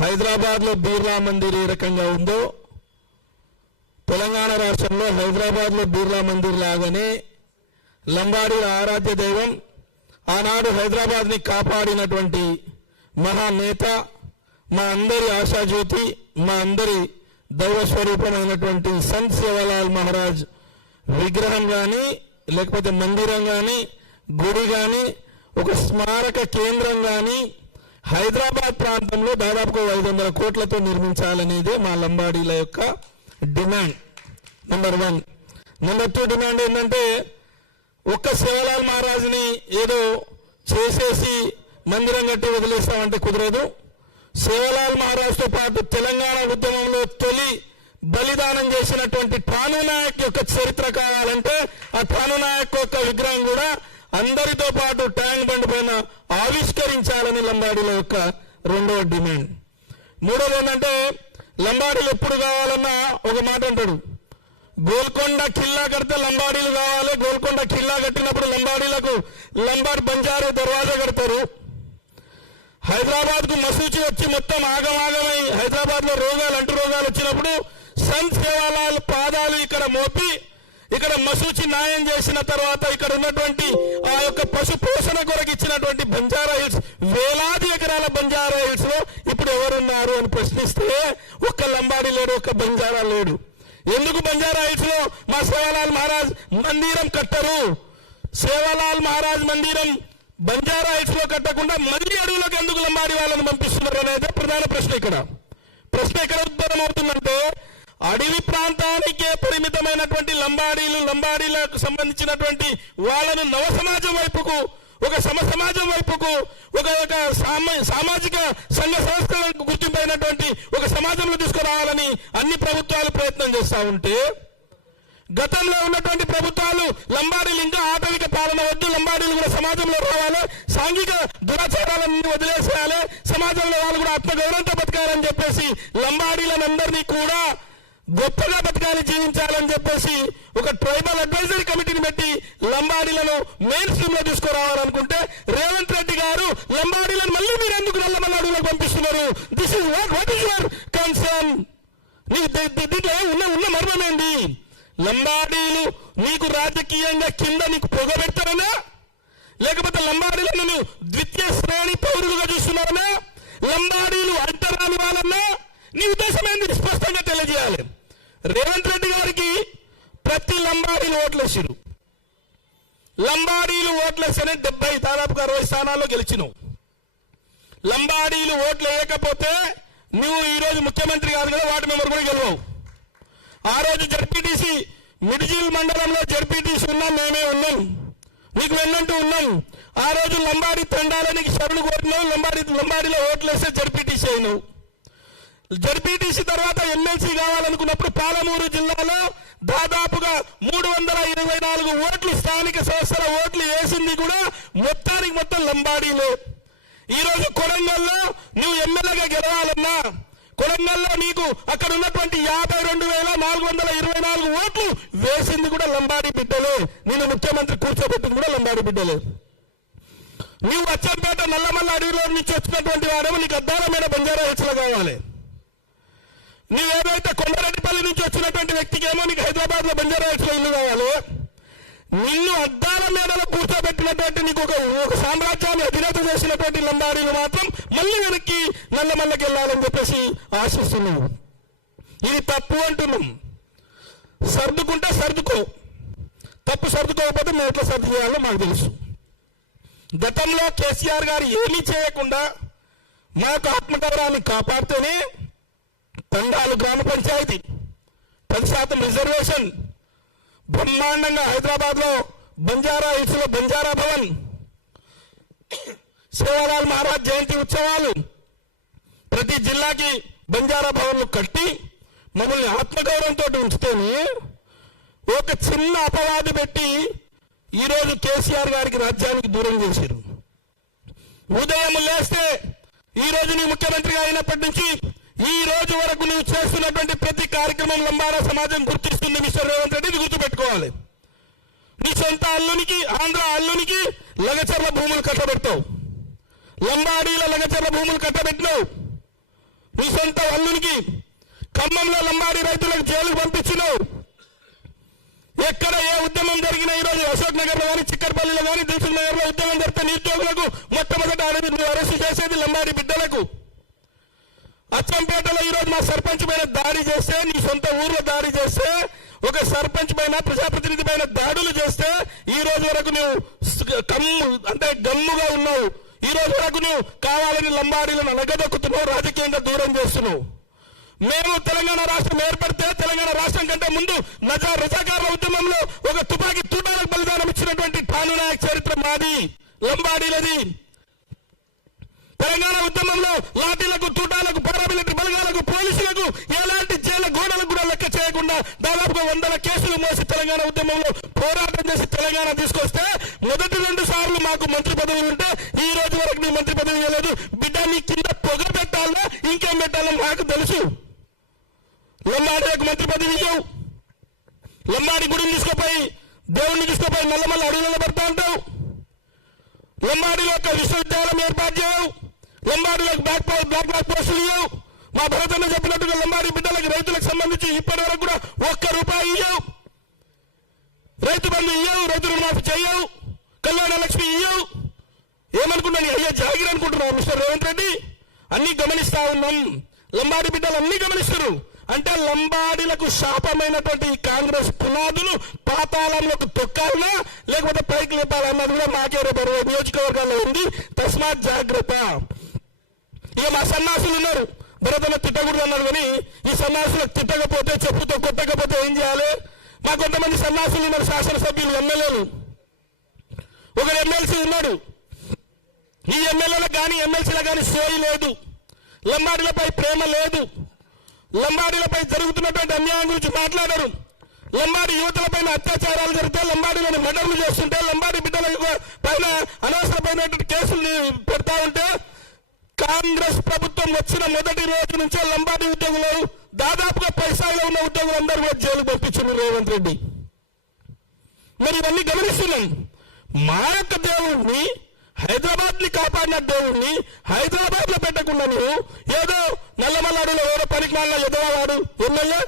హైదరాబాద్లో బిర్లా మందిర్ ఏ రకంగా ఉందో తెలంగాణ రాష్ట్రంలో హైదరాబాద్లో బిర్లా మందిర్ లాగానే లంబాడీల ఆరాధ్య దైవం ఆనాడు హైదరాబాద్ని కాపాడినటువంటి మహానేత, మా అందరి ఆశాజ్యోతి, మా అందరి దైవ స్వరూపమైనటువంటి సంత్ సేవాలాల్ మహారాజ్ విగ్రహం కానీ లేకపోతే మందిరం కానీ గుడి కానీ ఒక స్మారక కేంద్రం కానీ హైదరాబాద్ ప్రాంతంలో దాదాపుగా 500 కోట్లతో నిర్మించాలనేదే మా లంబాడీల యొక్క డిమాండ్. నెంబర్ 1. నెంబర్ 2 డిమాండ్ ఏంటంటే ఒక్క సేవాలాల్ మహారాజ్ని ఏదో చేసేసి మందిరం కట్టి వదిలేస్తామంటే కుదరదు. సేవాలాల్ మహారాజ్తో పాటు తెలంగాణ ఉద్యమంలో తొలి బలిదానం చేసినటువంటి ఠాను నాయక్ యొక్క చరిత్ర కావాలంటే ఆ ఠాను నాయక్ యొక్క విగ్రహం కూడా అందరితో పాటు ట్యాంక్ బండ్ పైన ఆవిష్కరించాలని లంబాడీల యొక్క 2వ డిమాండ్. 3వది ఏంటంటే లంబాడీలు ఎప్పుడు కావాలన్నా ఒక మాట అంటాడు, గోల్కొండ కిల్లా కడితే లంబాడీలు కావాలి, గోల్కొండ కిల్లా కట్టినప్పుడు లంబాడీలకు లంబాడి బంజారు దర్వాజా కడతారు. హైదరాబాద్కు మసూచి వచ్చి మొత్తం ఆగమాగమై హైదరాబాద్లో అంటు రోగాలు వచ్చినప్పుడు సంత్ సేవాలాల్ పాదాలు ఇక్కడ మోపి ఇక్కడ మసూచి న్యాయం చేసిన తర్వాత ఇక్కడ ఉన్నటువంటి ఆ యొక్క పశు పోషణ కొరకు ఇచ్చినటువంటి బంజారా హిల్స్, వేలాది ఎకరాల బంజారా హిల్స్ లో ఇప్పుడు ఎవరున్నారు అని ప్రశ్నిస్తే ఒక్క లంబాడి లేడు, ఒక్క బంజారా లేడు. ఎందుకు బంజారా హిల్స్ లో మా సేవాలాల్ మహారాజ్ మందిరం కట్టరు? సేవాలాల్ మహారాజ్ మందిరం బంజారా హిల్స్ లో కట్టకుండా మళ్ళీ అడవులకు ఎందుకు లంబాడి వాళ్ళని పంపిస్తున్నారు అనేది ప్రధాన ప్రశ్న. ప్రశ్న ఎక్కడ ఉద్భవం అవుతుందంటే అడవి ప్రాంతానికే పరిమితమైనటువంటి లంబాడీలకు సంబంధించినటువంటి వాళ్ళను నవ సమాజం వైపుకు, ఒక సమాజం వైపుకు, ఒక సామాజిక సంఘ సంస్థలకు గుర్తింపైనటువంటి ఒక సమాజంలో తీసుకురావాలని అన్ని ప్రభుత్వాలు ప్రయత్నం చేస్తూ ఉంటే గతంలో ఉన్నటువంటి ప్రభుత్వాలు లంబాడీలు ఇంకా ఆటవిక పాలన వద్దు, లంబాడీలు కూడా సమాజంలో రావాలి, సాంఘిక దురాచారాలన్నీ వదిలేసేయాలి, సమాజంలో వాళ్ళు కూడా ఆత్మగౌరవంతో బతకాలని చెప్పేసి లంబాడీలను అందరినీ కూడా గొప్పగా బతకాలి, జీవించాలని చెప్పేసి ఒక ట్రైబల్ అడ్వైజరీ కమిటీని పెట్టి లంబాడీలను మెయిన్ స్ట్రీమ్ లో తీసుకురావాలనుకుంటే రేవంత్ రెడ్డి గారు లంబాడీలను మళ్ళీ మీరు ఎందుకు నల్లమల్లాడులకు పంపిస్తున్నారు? This is what is your concern? దీంట్లో ఉన్న మర్మం ఏంది? లంబాడీలు నీకు రాజకీయంగా కింద నీకు పొగబెడతారనా, లేకపోతే లంబాడీలను ద్వితీయ శ్రేణి పౌరులుగా చూస్తున్నారనా, లంబాడీలు అంటరాని వాళ్ళన్నా? నీ ఉద్దేశం ఏంది స్పష్టంగా తెలియజేయాలి. రేవంత్ రెడ్డి గారికి ప్రతి లంబాడీలు ఓట్లేసారు. లంబాడీలు ఓట్లేస్తేనే దాదాపుగా 60 స్థానాల్లో గెలిచినావు. లంబాడీలు ఓట్లు వేయకపోతే నువ్వు ఈరోజు ముఖ్యమంత్రి కాదు కదా, వార్డు మెంబర్ కూడా గెలవవు. ఆ రోజు జడ్పీటీసీ మిడ్జిల్ మండలంలో జడ్పీటీసీ ఉన్నాం, మేమే ఉన్నాం, నీకు వెన్నంటూ ఉన్నాం. ఆ రోజు లంబాడీ తండాలనికి శరణు కోరినావు, లంబాడీలో ఓట్లేస్తే జడ్పీటీసీ అయినావు. జడ్పీటీసీ తర్వాత ఎమ్మెల్సీ కావాలనుకున్నప్పుడు పాలమూరు జిల్లాలో దాదాపుగా 324 ఓట్లు స్థానిక సంస్థల ఓట్లు వేసింది కూడా మొత్తానికి మొత్తం లంబాడీలే. ఈరోజు కొడంగల్లో నువ్వు ఎమ్మెల్యేగా గెలవాలన్నా కొడంగల్లో నీకు అక్కడ ఉన్నటువంటి 52,424 ఓట్లు వేసింది కూడా లంబాడీ బిడ్డలే. నేను ముఖ్యమంత్రి కూర్చోబెట్టింది కూడా లంబాడీ బిడ్డలే. నీవు అచ్చంపేట నల్లమల్ల అడవిలో నుంచి వచ్చినటువంటి వాడేమో నీకు అద్దాల మీద బంజారా హిల్స్లో కావాలి. నీవేదైతే కొండరెడ్డిపల్లి నుంచి వచ్చినటువంటి వ్యక్తికేమో నీకు హైదరాబాద్ లో బంజారా హిల్స్లో ఇల్లు కావాలి. నిన్ను అద్దాల మేడలో కూర్చోబెట్టినటువంటి నీకు ఒక సామ్రాజ్యాన్ని అధినేత చేసినటువంటి లంబాడీలు మాత్రం మళ్ళీ వెనక్కి నల్లమల్లకి వెళ్ళాలని చెప్పేసి ఆశిస్తున్నావు. ఇది తప్పు అంటున్నాం. సర్దుకుంటే సర్దుకో, తప్పు సర్దుకోకపోతే మేము ఎట్లా సర్దు చేయాలో మాకు తెలుసు. గతంలో కేసీఆర్ గారు ఏమీ చేయకుండా మాకు ఆత్మగౌరవాన్ని కాపాడితేనే తండాలు గ్రామ పంచాయతీ 10% రిజర్వేషన్, బ్రహ్మాండంగా హైదరాబాద్ లో బంజారా హిల్స్ లో బంజారా భవన్, సేవాలాల్ మహారాజ్ జయంతి ఉత్సవాలు, ప్రతి జిల్లాకి బంజారా భవన్లు కట్టి మమ్మల్ని ఆత్మగౌరవంతో ఉంచితేనే ఒక చిన్న అపవాదు పెట్టి ఈరోజు కేసీఆర్ గారికి రాజ్యానికి దూరం చేశారు. ఉదయం లేస్తే ఈరోజు నీ ముఖ్యమంత్రిగా అయినప్పటి నుంచి ఈ రోజు వరకు నువ్వు చేస్తున్నటువంటి ప్రతి కార్యక్రమం లంబాడా సమాజం గుర్తిస్తుంది. మిస్టర్ రేవంత్ రెడ్డి, ఇది గుర్తుపెట్టుకోవాలి. నీ సొంత అల్లునికి, ఆంధ్ర అల్లునికి లగచర్ల భూములు కట్టబెడతావు, లంబాడీల లగచర్ల భూములు కట్టబెట్టినావు. నీ సొంత అల్లునికి ఖమ్మంలో లంబాడి రైతులకు జైలుకు పంపించినావు. ఎక్కడ ఏ ఉద్యమం జరిగినా ఈరోజు అశోక్ నగర్ లో కానీ చిక్కర్పల్లిలో కానీ దిల్సుఖ్ నగర్ లో ఉద్యమం జరిగితే నిరుద్యోగులకు మొట్టమొదట అరెస్టు చేసేది లంబాడి బిడ్డలకు. అచ్చంపేటలో ఈరోజు మా సర్పంచ్ పైన దాడి చేస్తే, నీ సొంత ఊర్లో దాడి చేస్తే, ఒక సర్పంచ్ పైన ప్రజాప్రతినిధి పైన దాడులు చేస్తే ఈ రోజు వరకు నువ్వు గమ్ముగా ఉన్నావు. ఈ రోజు వరకు నువ్వు కావాలని లంబాడీలను అనగదొక్కుతున్నావు, రాజకీయంగా దూరం చేస్తున్నావు. మేము తెలంగాణ రాష్ట్రం ఏర్పడితే తెలంగాణ రాష్ట్రం కంటే ముందు రజాకారుల ఉద్యమంలో ఒక తుపాకీ తూటాలకు బలిదానం ఇచ్చినటువంటి ఠాను నాయక్ చరిత్ర మాది, లంబాడీలది. తెలంగాణ ఉద్యమంలో లాఠీలకు, తూటాలకు, పారామిలిటరీ బలగాలకు, పోలీసులకు ఎలాంటి జైల గోడలకు కూడా లెక్క చేయకుండా దాదాపుగా 100 కేసులు మోసి తెలంగాణ ఉద్యమంలో పోరాటం చేసి తెలంగాణ తీసుకొస్తే మొదటి 2 సార్లు మాకు మంత్రి పదవి ఉంటే ఈ రోజు వరకు నీ మంత్రి పదవి ఇవ్వలేదు. బిడ్డ నీ కింద పొగ పెట్టాలో ఇంకేం పెట్టాలో మాకు తెలుసు. లంబాడీలకు మంత్రి పదవి ఇవ్వవు. లంబాడి గుడిని తీసుకుపోయి, దేవుడిని తీసుకుపోయి నల్లమల్ల అడవులలో పెడతా ఉంటావు. లంబాడీలో ఒక విశ్వవిద్యాలయం ఏర్పాటు చేయవు. లంబాడీలకు బ్లాక్ పోస్టులు ఇవ్వవు. మా భరతన్న చెప్పినట్టుగా లంబాడీ బిడ్డలకు, రైతులకు సంబంధించి ఇప్పటి వరకు కూడా ₹1 ఇవ్వవు. రైతు బంధు ఇవ్వవు, రైతు రుణమాఫీ చేయవు, కళ్యాణ లక్ష్మి ఇవ్వవు. ఏమనుకుంటున్నాను, అయ్యా జాగిరి అనుకుంటున్నావు మిస్టర్ రేవంత్ రెడ్డి? అన్ని గమనిస్తా ఉన్నాం. లంబాడీ బిడ్డలు అన్ని గమనిస్తారు. అంటే లంబాడీలకు శాపమైనటువంటి కాంగ్రెస్ పునాదులు పాతాళంలోకి తొక్కాలన్నా లేకపోతే పైకి లేపాలన్నది కూడా మాకే రేపు నియోజకవర్గాల్లో ఉంది. తస్మాత్ జాగ్రత్త. ఇక మా సన్నాసులు ఉన్నారు, భరతన్న తిట్టకూడదు అన్నారు. కానీ ఈ సన్నాసులకు తిట్టకపోతే, చెప్పుతో కొట్టకపోతే ఏం చేయాలి? మా కొంతమంది సన్నాసులు ఉన్నారు, శాసనసభ్యులు, ఎమ్మెల్యేలు. ఒక ఎమ్మెల్సీ ఉన్నాడు. ఈ ఎమ్మెల్యేలకు కానీ ఎమ్మెల్సీలకు కానీ సోయి లేదు, లంబాడీలపై ప్రేమ లేదు, లంబాడీలపై జరుగుతున్నటువంటి అన్యాయం గురించి మాట్లాడారు. లంబాడీ యువతులపైన అత్యాచారాలు జరిగితే, లంబాడీలను మర్డర్లు చేస్తుంటే, లంబాడీ బిడ్డల పైన అనవసరమైనటువంటి కేసులు పెడతా ఉంటే కాంగ్రెస్ ప్రభుత్వం వచ్చిన మొదటి రోజు నుంచే లంబాడీ ఉద్యోగులు దాదాపుగా పైసాలో ఉన్న ఉద్యోగులందరూ కూడా జైలు పంపించారు రేవంత్ రెడ్డి. మరి ఇవన్నీ గమనిస్తున్నాం. మా యొక్క దేవుణ్ణి, హైదరాబాద్ ని కాపాడిన దేవుణ్ణి హైదరాబాద్ లో పెట్టకుండా నువ్వు ఏదో నల్లమల్లాడులో ఎవరో పనికిమాలిన ఎదవాడు ఎమ్మెల్యే,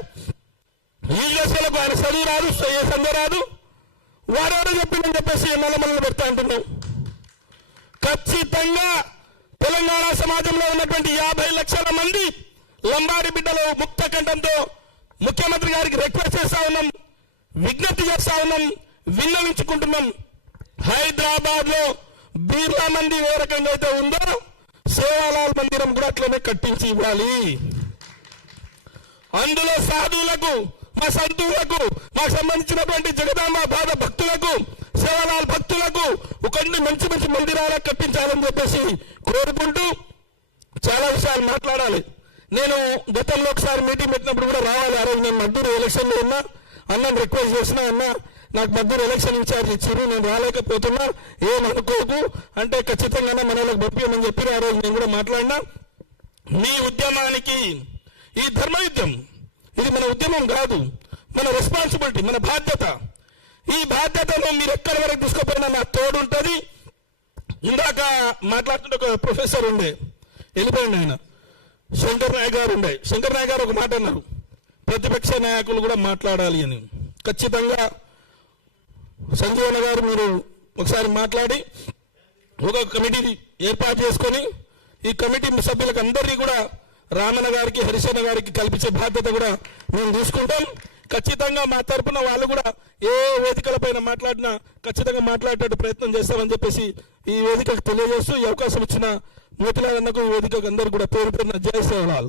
ఈజీలకు ఆయన చదువు రాదు, ఏ సంధ్య రాదు, వారెవరో చెప్పిందని చెప్పేసి నల్లమల్లను పెడతా అంటున్నావు. ఖచ్చితంగా తెలంగాణ సమాజంలో ఉన్నటువంటి 50 లక్షల మంది లంబాడీ బిడ్డలు ముక్త కంఠంతో ముఖ్యమంత్రి గారికి రిక్వెస్ట్ చేస్తా ఉన్నాం, విజ్ఞప్తి చేస్తా ఉన్నాం, విన్నవించుకుంటున్నాం. హైదరాబాద్ లో బిర్లా మంది ఏ రకంగా అయితే ఉందో సేవాలాల్ మందిరం కూడా అట్లనే కట్టించి ఇవ్వాలి. అందులో సాధువులకు, మా సంతువులకు, మాకు సంబంధించినటువంటి జగదాంబ బాధ భక్తులకు, సేవాలాల్ భక్తులకు కొన్ని మంచి మంచి మందిరాలకు కట్టించాలని చెప్పేసి కోరుకుంటూ చాలా విషయాలు మాట్లాడాలి. నేను గతంలో ఒకసారి మీటింగ్ పెట్టినప్పుడు కూడా రావాలి. ఆ రోజు నేను మద్దూరు ఎలక్షన్లో ఉన్నా, అన్నని రిక్వెస్ట్ చేసినా, అన్న నాకు మద్దూరు ఎలక్షన్ ఇన్ఛార్జ్ ఇచ్చారు, నేను రాలేకపోతున్నా, ఏమనుకోకు అంటే ఖచ్చితంగా మనలోకి పంపించమని చెప్పి ఆ రోజు నేను కూడా మాట్లాడినా. మీ ఉద్యమానికి ఈ ధర్మయుద్ధం, ఇది మన ఉద్యమం కాదు, మన రెస్పాన్సిబిలిటీ, మన బాధ్యత. ఈ బాధ్యతను మీరు ఎక్కడి వరకు తీసుకుపోయినా నా తోడు ఉంటుంది. ఇందాక మాట్లాడుతుంటే ఒక ప్రొఫెసర్ ఉండే, వెళ్ళిపోయింది ఆయన, శంకర్ నాయక్ గారు ఉండే. శంకర్ నాయక్ గారు ఒక మాట అన్నారు, ప్రతిపక్ష నాయకులు కూడా మాట్లాడాలి అని. ఖచ్చితంగా సంజీవన గారు మీరు ఒకసారి మాట్లాడి ఒక కమిటీ ఏర్పాటు చేసుకొని ఈ కమిటీ సభ్యులకు అందరినీ కూడా రామన్న గారికి, హరిశన్న గారికి కల్పించే బాధ్యత కూడా మేము తీసుకుంటాం. ఖచ్చితంగా మా తరఫున వాళ్ళు కూడా ఏ వేదికలపైన మాట్లాడినా ఖచ్చితంగా మాట్లాడేటట్టు ప్రయత్నం చేస్తామని చెప్పేసి ఈ వేదికకు తెలియజేస్తూ ఈ అవకాశం ఇచ్చిన మోతిలాల్ అన్నకు, ఈ వేదికకు అందరూ కూడా పేరు పేరున జై సేవలాల్.